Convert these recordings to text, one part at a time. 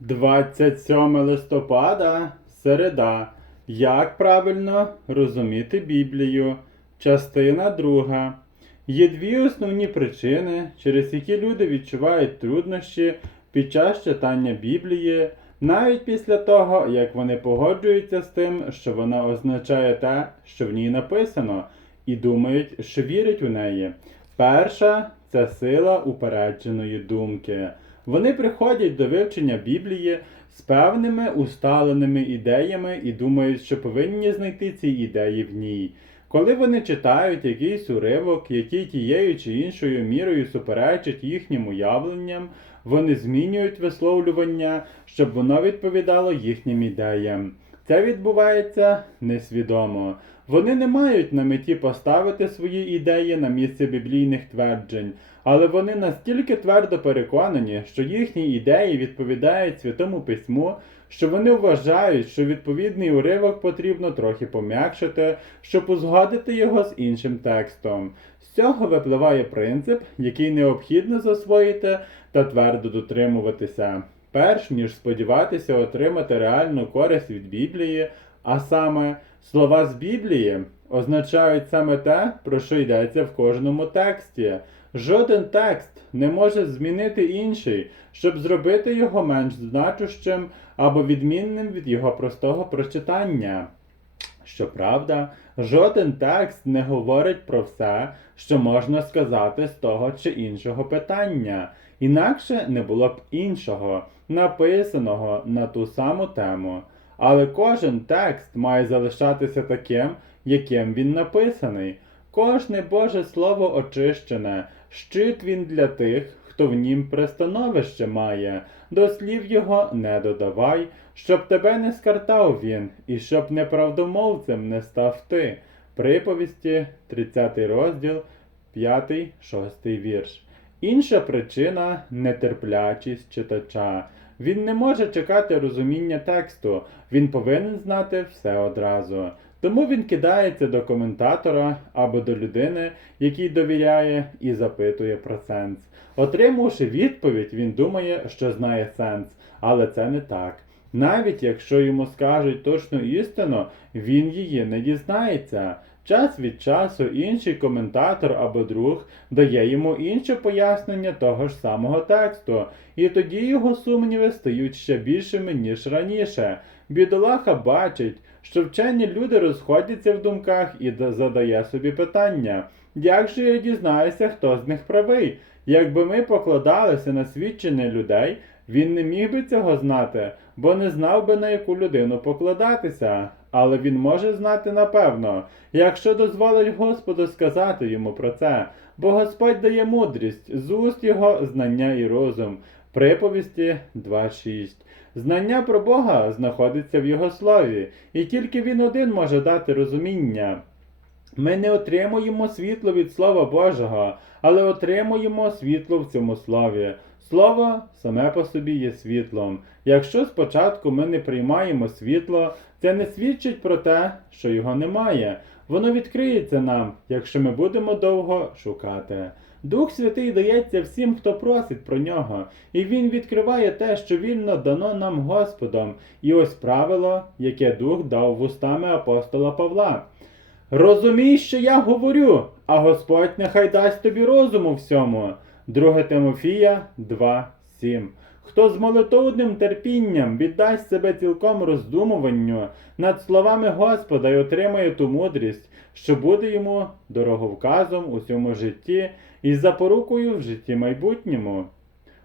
27 листопада, середа. Як правильно розуміти Біблію? Частина 2. Є дві основні причини, через які люди відчувають труднощі під час читання Біблії, навіть після того, як вони погоджуються з тим, що вона означає те, що в ній написано, і думають, що вірять у неї. Перша це сила упередженої думки. Вони приходять до вивчення Біблії з певними усталеними ідеями і думають, що повинні знайти ці ідеї в ній. Коли вони читають якийсь уривок, який тією чи іншою мірою суперечить їхнім уявленням, вони змінюють висловлювання, щоб воно відповідало їхнім ідеям. Це відбувається несвідомо. Вони не мають на меті поставити свої ідеї на місце біблійних тверджень, але вони настільки твердо переконані, що їхні ідеї відповідають Святому Письму, що вони вважають, що відповідний уривок потрібно трохи пом'якшити, щоб узгодити його з іншим текстом. З цього випливає принцип, який необхідно засвоїти та твердо дотримуватися. Перш ніж сподіватися отримати реальну користь від Біблії, а саме слова з Біблії означають саме те, про що йдеться в кожному тексті. Жоден текст не може змінити інший, щоб зробити його менш значущим або відмінним від його простого прочитання. Щоправда, жоден текст не говорить про все, що можна сказати з того чи іншого питання, інакше не було б іншого, написаного на ту саму тему. Але кожен текст має залишатися таким, яким він написаний. Кожне Боже Слово очищене, щит він для тих, хто в нім пристановище має, до слів його не додавай, щоб тебе не скартав він, і щоб неправдомовцем не став ти. Приповісті, 30 розділ, 5-6 вірш. Інша причина нетерплячість читача. Він не може чекати розуміння тексту, він повинен знати все одразу. Тому він кидається до коментатора або до людини, якій довіряє, і запитує про сенс. Отримавши відповідь, він думає, що знає сенс, але це не так. Навіть якщо йому скажуть точну істину, він її не дізнається. Час від часу інший коментатор або друг дає йому інше пояснення того ж самого тексту, і тоді його сумніви стають ще більшими, ніж раніше. Бідолаха бачить, що вчені люди розходяться в думках і задає собі питання: як же я дізнаюся, хто з них правий? Якби ми покладалися на свідчення людей, він не міг би цього знати, бо не знав би на яку людину покладатися. Але він може знати напевно, якщо дозволить Господу сказати йому про це, бо Господь дає мудрість, з уст його знання і розум. Приповісті 2.6. Знання про Бога знаходиться в Його слові, і тільки Він один може дати розуміння. Ми не отримуємо світло від Слова Божого, але отримуємо світло в цьому слові. Слово саме по собі є світлом. Якщо спочатку ми не приймаємо світло, це не свідчить про те, що його немає. Воно відкриється нам, якщо ми будемо довго шукати. Дух Святий дається всім, хто просить про нього, і він відкриває те, що вільно дано нам Господом. І ось правило, яке Дух дав вустами апостола Павла. Розумій, що я говорю, а Господь нехай дасть тобі розуму всьому. 2 Тимофія 2.7 Хто з молитовним терпінням віддасть себе цілком роздумуванню над словами Господа і отримає ту мудрість, що буде йому дороговказом у цьому житті і запорукою в житті майбутньому.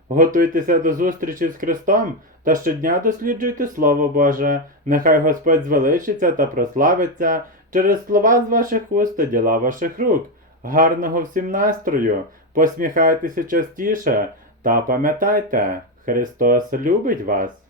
Готуйтеся до зустрічі з Христом та щодня досліджуйте Слово Боже. Нехай Господь звеличиться та прославиться через слова з ваших уст та діла ваших рук. Гарного всім настрою! Посміхайтеся частіше та пам'ятайте, Христос любить вас!